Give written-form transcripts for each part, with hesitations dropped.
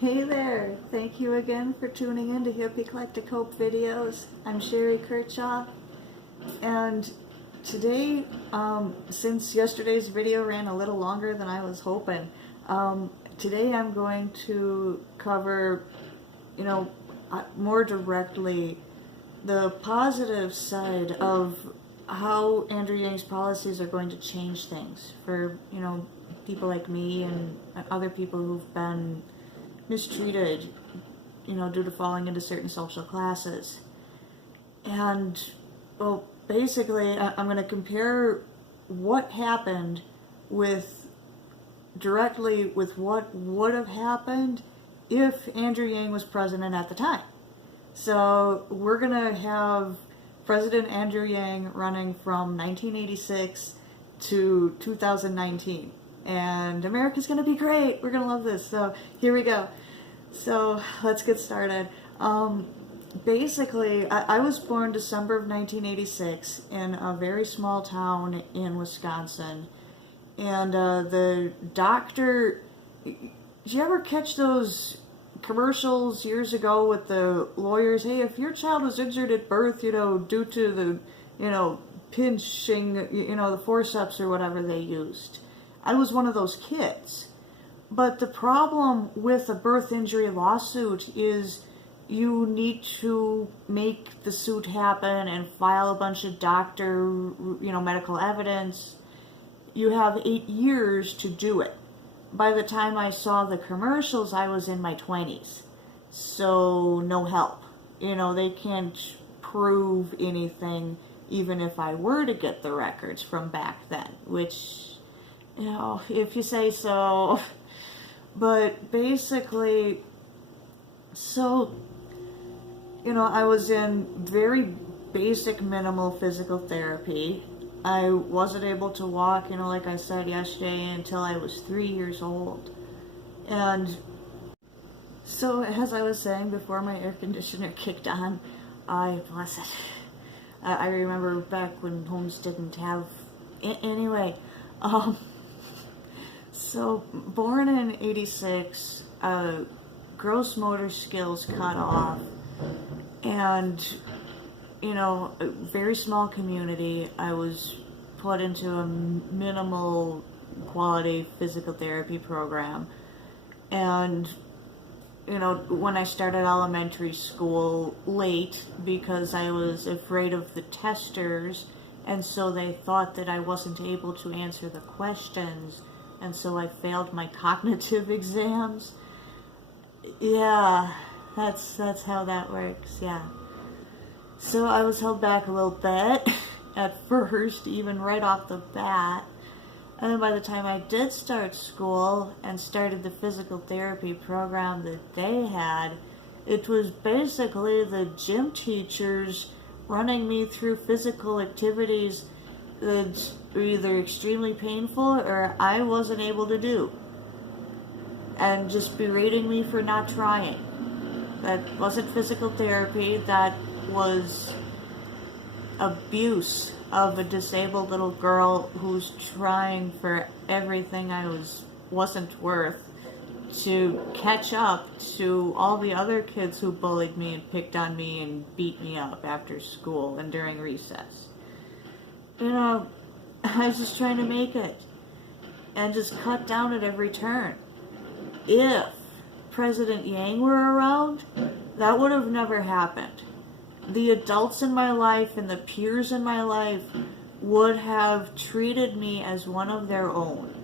Hey there! Thank you again for tuning in to Hippie Eclectic Hope videos. I'm Sherry Kirchhoff, and today, since yesterday's video ran a little longer than I was hoping, today I'm going to cover, more directly the positive side of how Andrew Yang's policies are going to change things for, people like me and other people who've been mistreated, due to falling into certain social classes. And, well, basically, I'm going to compare what happened directly with what would have happened if Andrew Yang was president at the time. So we're going to have President Andrew Yang running from 1986 to 2019. And America's going to be great. We're going to love this. So here we go. So let's get started. Basically, I was born December of 1986 in a very small town in Wisconsin. And the doctor, did you ever catch those commercials years ago with the lawyers? Hey, if your child was injured at birth, due to the, pinching, the forceps or whatever they used. I was one of those kids. But the problem with a birth injury lawsuit is you need to make the suit happen and file a bunch of medical evidence. You have 8 years to do it. By the time I saw the commercials, I was in my 20s. So no help. They can't prove anything even if I were to get the records from back then, which, if you say so. But basically, I was in very basic minimal physical therapy. I wasn't able to walk, like I said yesterday, until I was 3 years old. And so, as I was saying before my air conditioner kicked on, bless it. I remember back when homes didn't have, anyway, so born in 86, gross motor skills cut off, and, a very small community. I was put into a minimal quality physical therapy program, and, when I started elementary school late because I was afraid of the testers, and so they thought that I wasn't able to answer the questions, and so I failed my cognitive exams. Yeah, that's how that works, yeah. So I was held back a little bit at first, even right off the bat. And then by the time I did start school and started the physical therapy program that they had, it was basically the gym teachers running me through physical activities that were either extremely painful or I wasn't able to do. And just berating me for not trying. That wasn't physical therapy, that was abuse of a disabled little girl who's trying for everything I wasn't worth to catch up to all the other kids who bullied me and picked on me and beat me up after school and during recess. I was just trying to make it and just cut down at every turn. If President Yang were around, that would have never happened. The adults in my life and the peers in my life would have treated me as one of their own.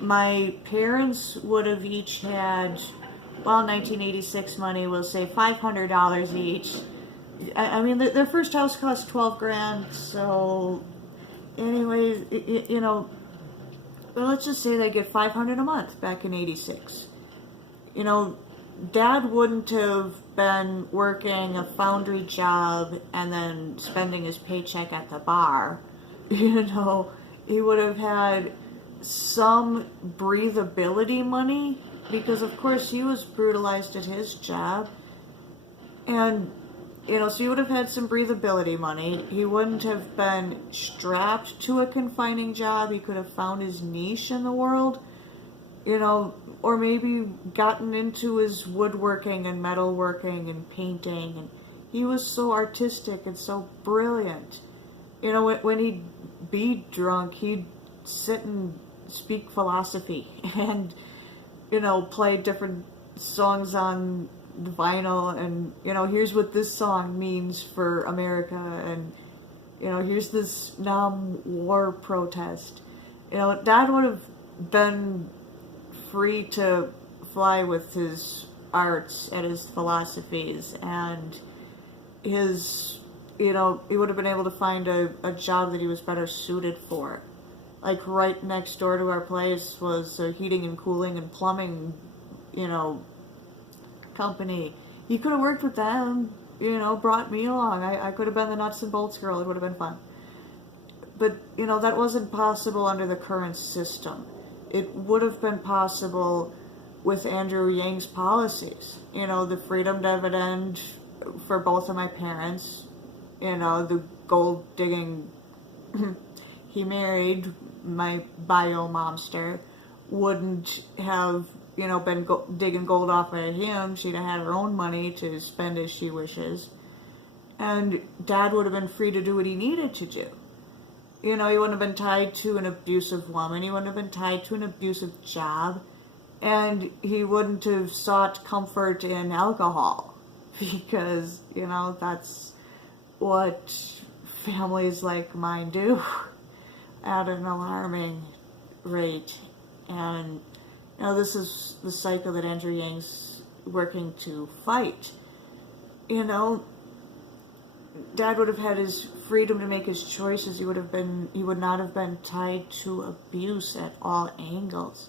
My parents would have each had, 1986 money, we'll say $500 each. I mean, their first house cost $12,000, so anyway, let's just say they get $500 a month back in 86. Dad wouldn't have been working a foundry job and then spending his paycheck at the bar. He would have had some breathability money because, of course, he was brutalized at his job. And, so he would have had some breathability money. He wouldn't have been strapped to a confining job. He could have found his niche in the world. or maybe gotten into his woodworking and metalworking and painting, and he was so artistic and so brilliant. When he'd be drunk, he'd sit and speak philosophy and, play different songs on the vinyl, and, here's what this song means for America, and, here's this war protest. Dad would have been free to fly with his arts and his philosophies, and his, he would have been able to find a job that he was better suited for. Like, right next door to our place was a heating and cooling and plumbing, company. He could have worked with them, brought me along. I could have been the nuts and bolts girl. It would have been fun. But, that wasn't possible under the current system. It would have been possible with Andrew Yang's policies. The freedom dividend for both of my parents, the gold digging he married, my bio momster, wouldn't have, been digging gold off of him. She'd have had her own money to spend as she wishes. And Dad would have been free to do what he needed to do. He wouldn't have been tied to an abusive woman. He wouldn't have been tied to an abusive job. And he wouldn't have sought comfort in alcohol. Because, that's what families like mine do at an alarming rate. And, this is the cycle that Andrew Yang's working to fight. Dad would have had his freedom to make his choices. He would not have been tied to abuse at all angles.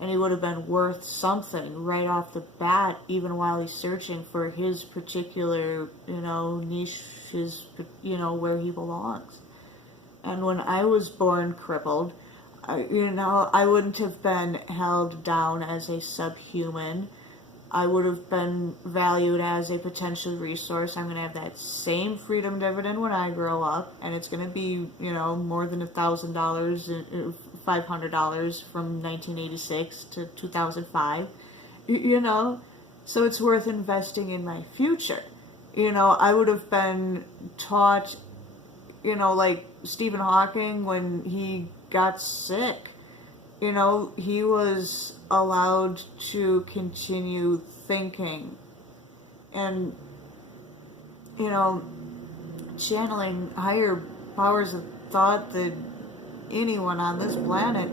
And he would have been worth something right off the bat, even while he's searching for his particular, niche, where he belongs. And when I was born crippled, I wouldn't have been held down as a subhuman. I would have been valued as a potential resource. I'm going to have that same freedom dividend when I grow up, and it's going to be, more than $1,000, $500 from 1986 to 2005, so it's worth investing in my future. I would have been taught, like Stephen Hawking, when he got sick, he was allowed to continue thinking and, channeling higher powers of thought that anyone on this planet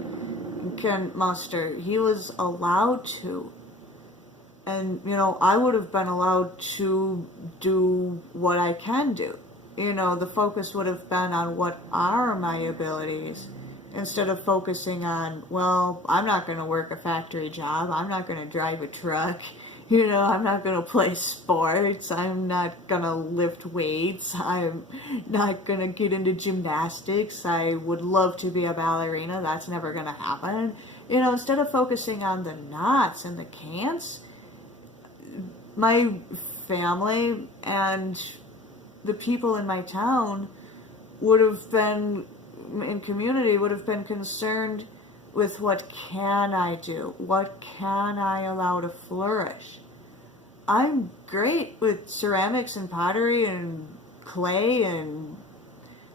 can muster. He was allowed to. And, I would have been allowed to do what I can do. The focus would have been on what are my abilities, instead of focusing on, well, I'm not going to work a factory job, I'm not going to drive a truck, I'm not going to play sports, I'm not going to lift weights, I'm not going to get into gymnastics, I would love to be a ballerina, that's never going to happen. Instead of focusing on the nots and the can'ts, my family and the people in my town would have been, in community, would have been concerned with what can I do? What can I allow to flourish? I'm great with ceramics and pottery and clay and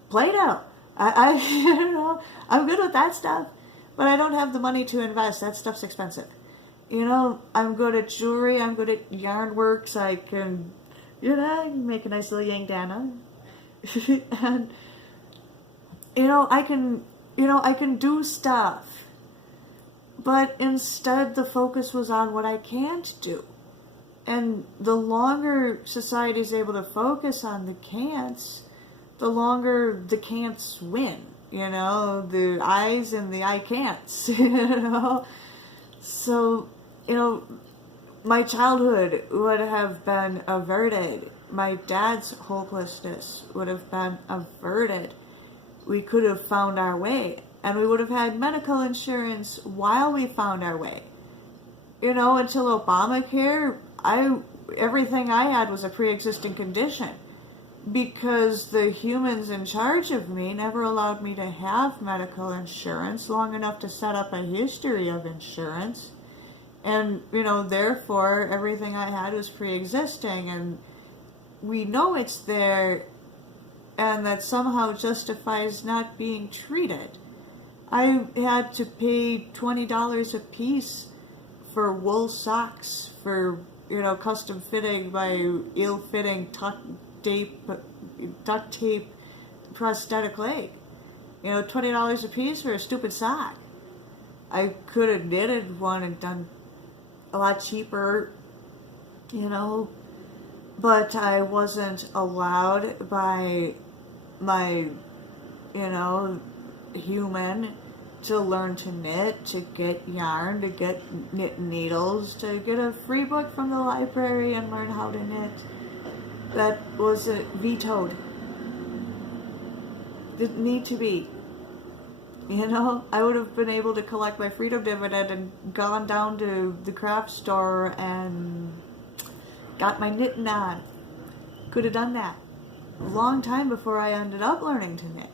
Play-Doh. I'm good with that stuff, but I don't have the money to invest. That stuff's expensive. I'm good at jewelry. I'm good at yarn works. I can, make a nice little yangdana. And, I can do stuff. But instead, the focus was on what I can't do. And the longer society is able to focus on the can'ts, the longer the can'ts win. The I's and the I can'ts, So, my childhood would have been averted. My dad's hopelessness would have been averted. We could have found our way, and we would have had medical insurance while we found our way. Until Obamacare, everything I had was a pre-existing condition. because the humans in charge of me never allowed me to have medical insurance long enough to set up a history of insurance. And, therefore, everything I had was pre-existing, and we know it's there, and that somehow justifies not being treated. I had to pay $20 a piece for wool socks, for, custom fitting my ill-fitting duct tape prosthetic leg. $20 a piece for a stupid sock. I could have knitted one and done a lot cheaper, but I wasn't allowed by my, human to learn to knit, to get yarn, to get knit needles, to get a free book from the library and learn how to knit. That was vetoed. Didn't need to be. I would have been able to collect my freedom dividend and gone down to the craft store and got my knitting on. Could have done that a long time before I ended up learning to knit,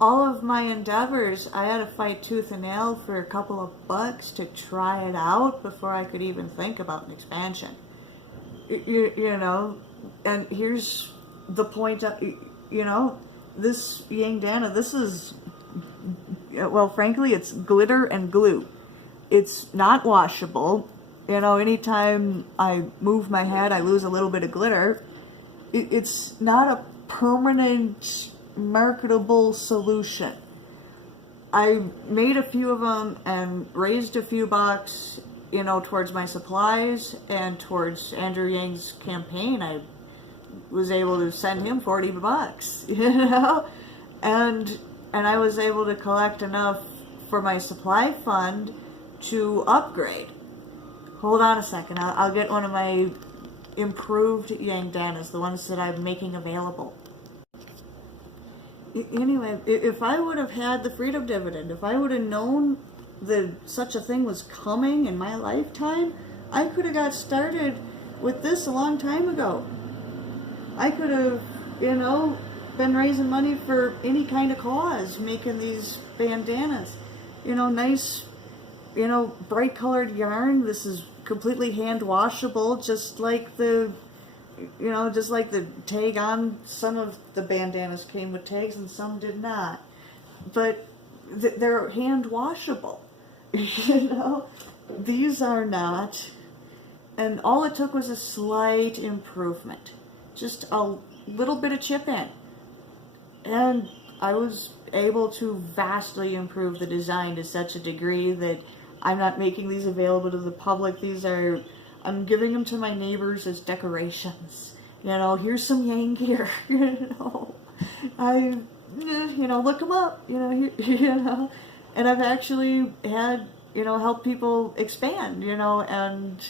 All of my endeavors, I had to fight tooth and nail for a couple of bucks to try it out before I could even think about an expansion. And here's the point, this Yangdana, this is, well, frankly, it's glitter and glue. It's not washable. Anytime I move my head, I lose a little bit of glitter. It's not a permanent, marketable solution. I made a few of them and raised a few bucks, towards my supplies and towards Andrew Yang's campaign. I was able to send him 40 bucks, and I was able to collect enough for my supply fund to upgrade. Hold on a second, I'll get one of my improved Yangdanas, the ones that I'm making available. Anyway, if I would have had the freedom dividend, if I would have known that such a thing was coming in my lifetime, I could have got started with this a long time ago. I could have, been raising money for any kind of cause, making these bandanas. Nice, bright colored yarn. This is completely hand washable, just like the tag on. Some of the bandanas came with tags and some did not. But they're hand washable. These are not. And all it took was a slight improvement. Just a little bit of chip in. And I was able to vastly improve the design to such a degree that I'm not making these available to the public. I'm giving them to my neighbors as decorations. Here's some Yang gear. Look them up. And I've actually had, help people expand, and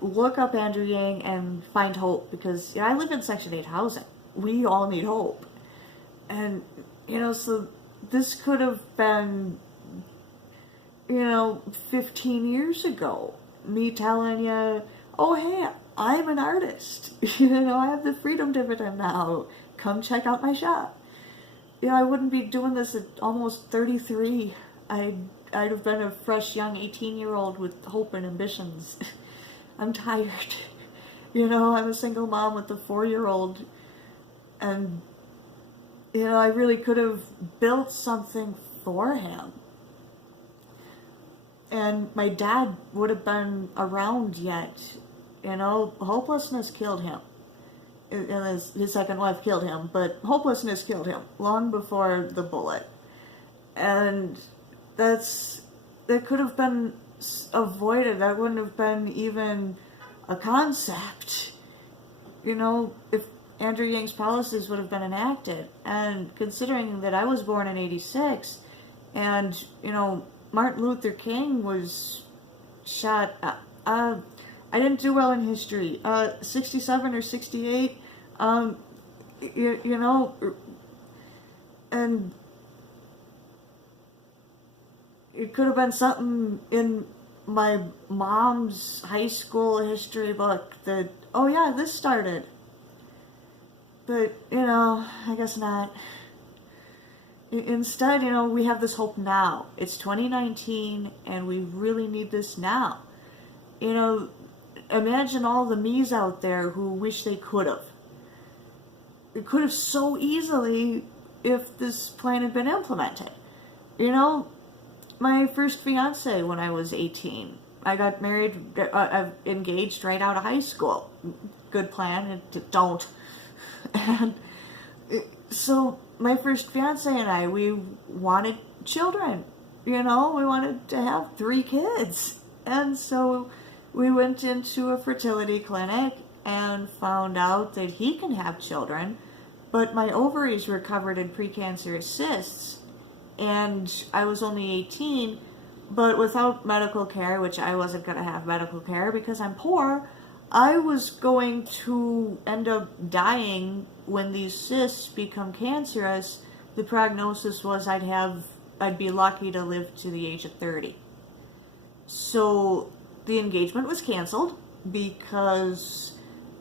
look up Andrew Yang and find hope, because I live in Section 8 housing. We all need hope. And, so this could have been, 15 years ago, me telling you, oh, hey, I'm an artist. I have the freedom dividend now. Come check out my shop. I wouldn't be doing this at almost 33. I'd have been a fresh, young 18-year-old with hope and ambitions. I'm tired. I'm a single mom with a 4-year-old. And, I really could have built something for him. And my dad would have been around yet. Hopelessness killed him. And his second wife killed him, but hopelessness killed him long before the bullet. And that could have been avoided. That wouldn't have been even a concept, if Andrew Yang's policies would have been enacted. And considering that I was born in 86, and, Martin Luther King was shot, I didn't do well in history, 67 or 68, and it could have been something in my mom's high school history book that, oh yeah, this started. But, I guess not. Instead, we have this hope now. It's 2019 and we really need this now. Imagine all the me's out there who wish they could have. It could have so easily if this plan had been implemented. My first fiance when I was 18. I got married, engaged right out of high school. Good plan, don't. And so my first fiance and I, we wanted children. We wanted to have 3 kids. And so we went into a fertility clinic and found out that he can have children, but my ovaries were covered in precancerous cysts, and I was only 18, but without medical care, which I wasn't going to have medical care because I'm poor, I was going to end up dying when these cysts become cancerous. The prognosis was I'd be lucky to live to the age of 30. So the engagement was canceled because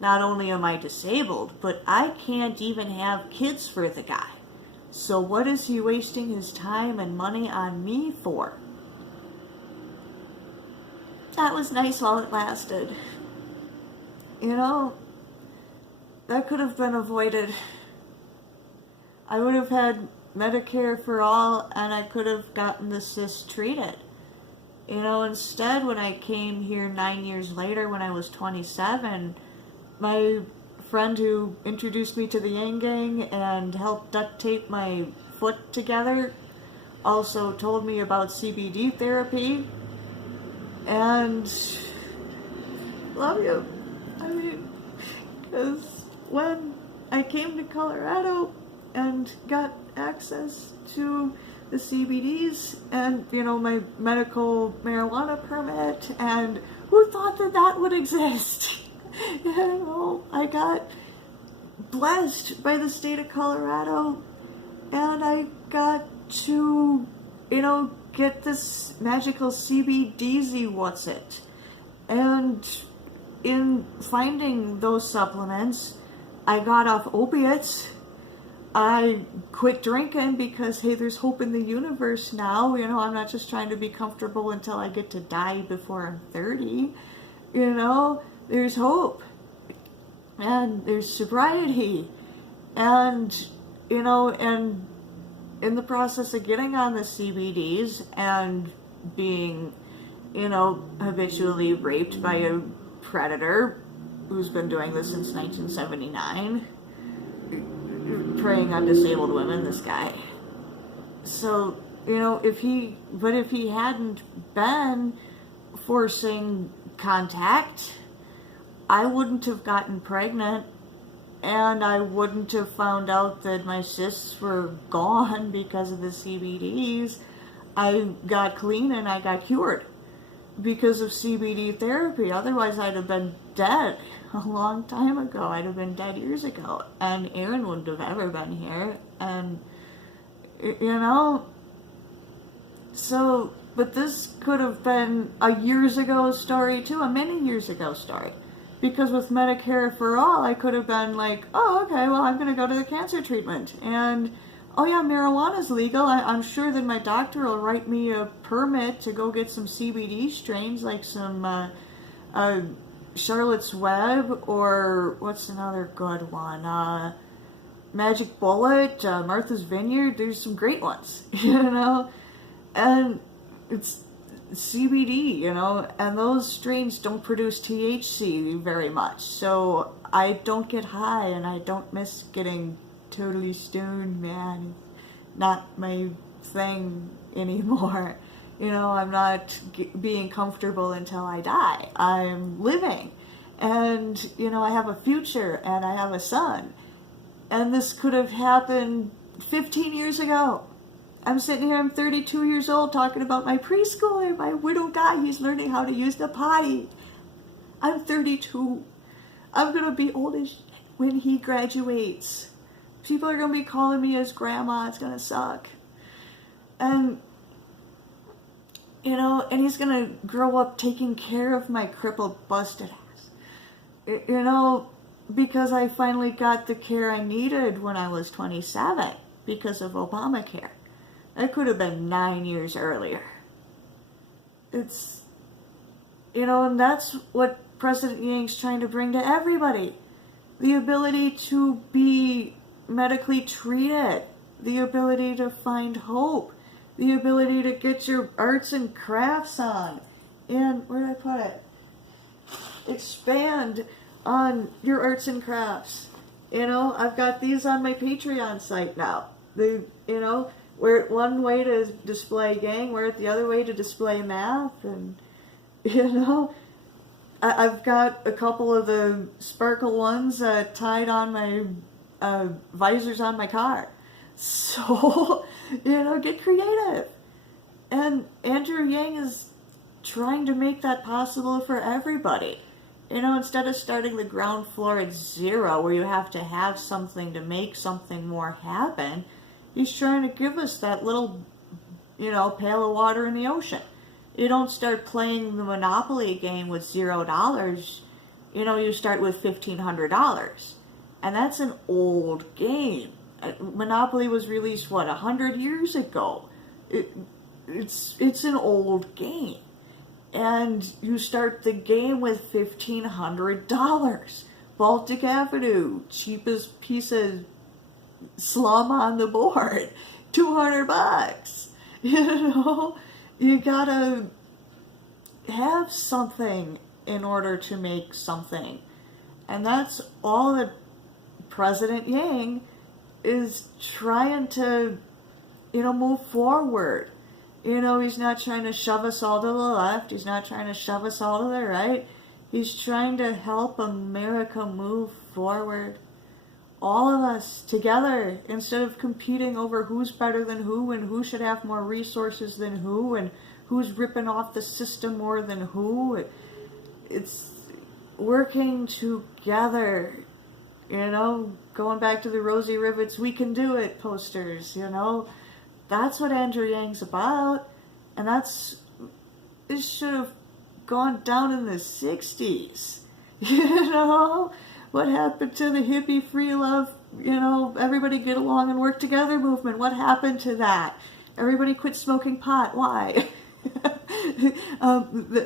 not only am I disabled, but I can't even have kids for the guy. So what is he wasting his time and money on me for? That was nice while it lasted. That could have been avoided. I would have had Medicare for all and I could have gotten the cysts treated. Instead, when I came here 9 years later when I was 27, my friend who introduced me to the Yang Gang and helped duct tape my foot together also told me about CBD therapy. And love you. Because when I came to Colorado and got access to the CBDs and, my medical marijuana permit, and who thought that would exist? I got blessed by the state of Colorado, and I got to, get this magical CBDZ what's it. And in finding those supplements, I got off opiates. I quit drinking because, hey, there's hope in the universe now. I'm not just trying to be comfortable until I get to die before I'm 30. There's hope. And there's sobriety. And, and in the process of getting on the CBDs and being, habitually raped by a predator who's been doing this since 1979, preying on disabled women, this guy. So, if he hadn't been forcing contact, I wouldn't have gotten pregnant, and I wouldn't have found out that my cysts were gone because of the CBDs. I got clean and I got cured because of CBD therapy. Otherwise, I'd have been dead a long time ago. I'd have been dead years ago, and Aaron wouldn't have ever been here. And, so, but this could have been a years ago story too, a many years ago story. Because with Medicare for all, I could have been like, oh, okay, well, I'm going to go to the cancer treatment. And, oh yeah, marijuana's legal. I'm sure that my doctor will write me a permit to go get some CBD strains, like some Charlotte's Web, or what's another good one? Magic Bullet, Martha's Vineyard. There's some great ones, And it's CBD, and those strains don't produce THC very much. So I don't get high and I don't miss getting totally stoned, man. Not my thing anymore. I'm not being comfortable until I die. I'm living. And, I have a future and I have a son. And this could have happened 15 years ago. I'm sitting here, I'm 32 years old, talking about my preschooler, my widow guy, he's learning how to use the potty. I'm 32. I'm going to be old as shit when he graduates. People are going to be calling me his grandma. It's going to suck. And, and he's going to grow up taking care of my crippled, busted ass. because I finally got the care I needed when I was 27 because of Obamacare. That could have been 9 years earlier. It's, and that's what President Yang's trying to bring to everybody. The ability to be medically treated, the ability to find hope, the ability to get your arts and crafts on, and where did I put it? Expand on your arts and crafts. I've got these on my Patreon site now. We're at one way to display gang, we're at the other way to display math, and I've got a couple of the sparkle ones tied on my visors on my car. So, get creative. And Andrew Yang is trying to make that possible for everybody. Instead of starting the ground floor at zero where you have to have something to make something more happen, he's trying to give us that little, pail of water in the ocean. You don't start playing the Monopoly game with $0. You start with $1,500. And that's an old game. Monopoly was released, 100 years ago? It's an old game. And you start the game with $1,500. Baltic Avenue, cheapest piece of slum on the board, $200. You gotta have something in order to make something. And that's all that President Yang is trying to, move forward. He's not trying to shove us all to the left. He's not trying to shove us all to the right. He's trying to help America move forward. All of us together, instead of competing over who's better than who and who should have more resources than who and who's ripping off the system more than who. It's working together, going back to the Rosie Rivets, we can do it posters, That's what Andrew Yang's about, and it should have gone down in the 60s. What happened to the hippie free love, everybody get along and work together movement? What happened to that? Everybody quit smoking pot. Why?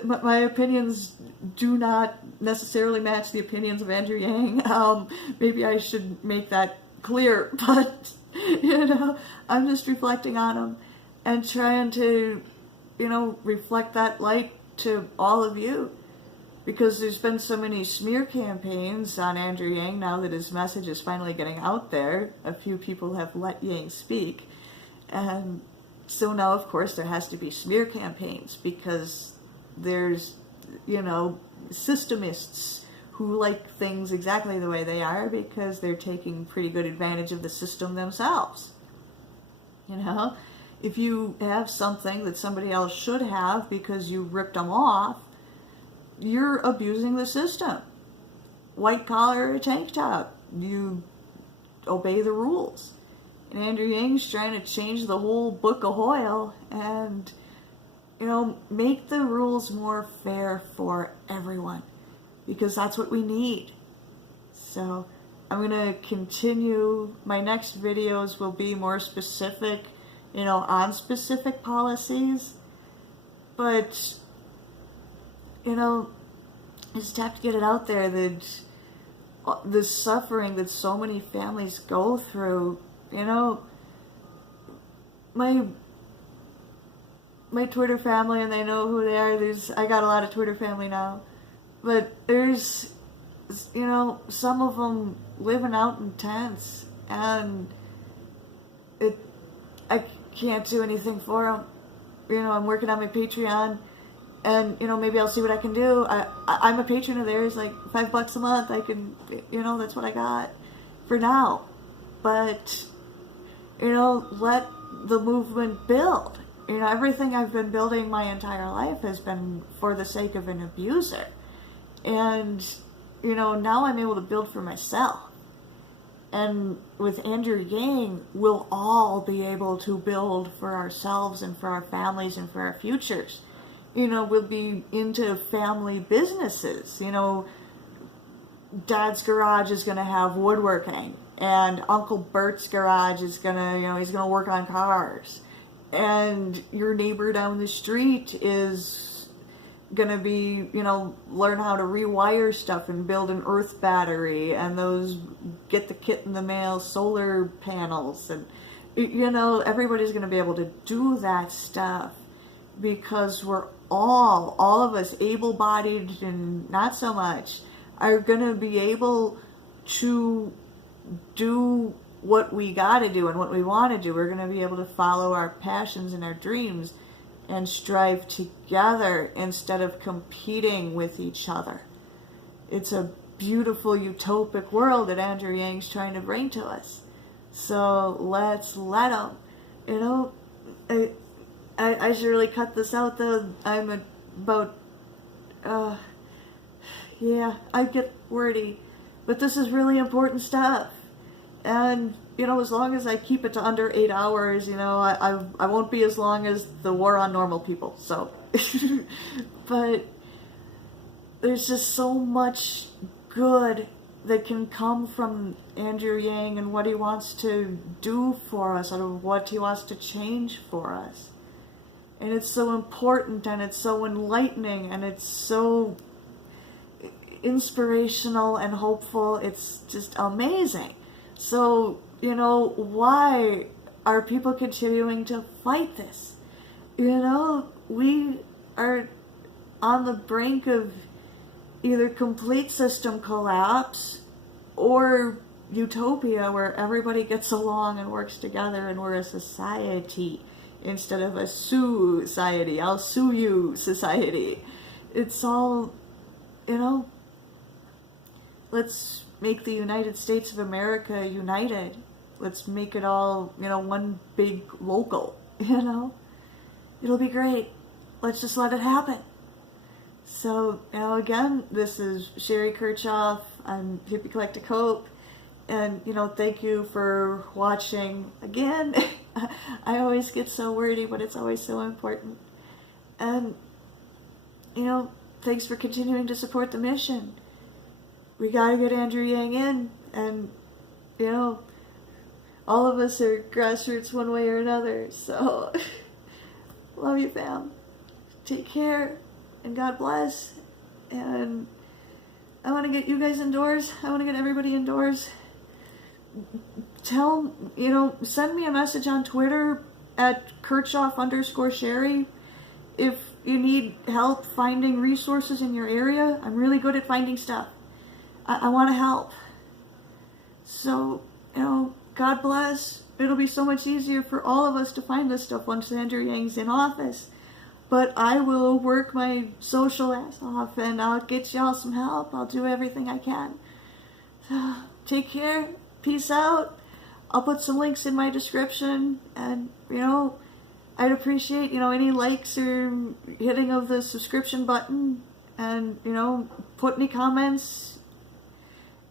My opinions do not necessarily match the opinions of Andrew Yang. Maybe I should make that clear, but I'm just reflecting on them and trying to, reflect that light to all of you. Because there's been so many smear campaigns on Andrew Yang now that his message is finally getting out there. A few people have let Yang speak. And so now, of course, there has to be smear campaigns because there's, systemists who like things exactly the way they are because they're taking pretty good advantage of the system themselves. If you have something that somebody else should have because you ripped them off, you're abusing the system. White collar or tank top, you obey the rules. And Andrew Yang's trying to change the whole book of Hoyle and, make the rules more fair for everyone. Because that's what we need. So I'm going to continue. My next videos will be more specific, on specific policies. But, I just have to get it out there that the suffering that so many families go through, my Twitter family, and they know who they are. I got a lot of Twitter family now. But there's, some of them living out in tents, and I can't do anything for them. I'm working on my Patreon, and, maybe I'll see what I can do. I'm a patron of theirs, like $5 a month. I can, that's what I got for now. But, let the movement build. Everything I've been building my entire life has been for the sake of an abuser. And, now I'm able to build for myself. And with Andrew Yang, we'll all be able to build for ourselves and for our families and for our futures. We'll be into family businesses. Dad's garage is going to have woodworking, and Uncle Bert's garage is going to, he's going to work on cars. And your neighbor down the street is going to be, learn how to rewire stuff and build an earth battery and those get the kit in the mail solar panels. And, everybody's going to be able to do that stuff because we're all of us, able-bodied and not so much, are going to be able to do what we got to do and what we want to do. We're going to be able to follow our passions and our dreams and strive together instead of competing with each other. It's a beautiful utopic world that Andrew Yang's trying to bring to us. So let's let him. I should really cut this out though. I'm about, I get wordy. But this is really important stuff. And, as long as I keep it to under 8 hours, I won't be as long as the war on normal people. So, but there's just so much good that can come from Andrew Yang and what he wants to do for us and what he wants to change for us. And it's so important and it's so enlightening and it's so inspirational and hopeful. It's just amazing. So, why are people continuing to fight this? We are on the brink of either complete system collapse or utopia where everybody gets along and works together and we're a society instead of a sue-society. I'll sue you society. It's all, let's make the United States of America united. Let's make it all, one big local, It'll be great. Let's just let it happen. So, again, this is Sherry Kirchhoff. I'm Hippie Collective Cope. And, thank you for watching again. I always get so wordy, but it's always so important. And, thanks for continuing to support the mission. We gotta get Andrew Yang in, and, all of us are grassroots one way or another, so, love you, fam. Take care, and God bless, and I want to get you guys indoors. I want to get everybody indoors. Send me a message on Twitter at Kirchhoff_Sherry if you need help finding resources in your area. I'm really good at finding stuff. I want to help. So, God bless. It'll be so much easier for all of us to find this stuff once Andrew Yang's in office. But I will work my social ass off and I'll get y'all some help. I'll do everything I can. So, take care. Peace out. I'll put some links in my description. And, I'd appreciate, any likes or hitting of the subscription button. And, put any comments.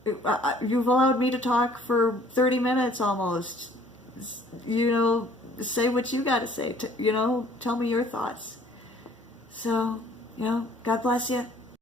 You've allowed me to talk for 30 minutes almost. Say what you got to say. Tell me your thoughts. So, God bless you.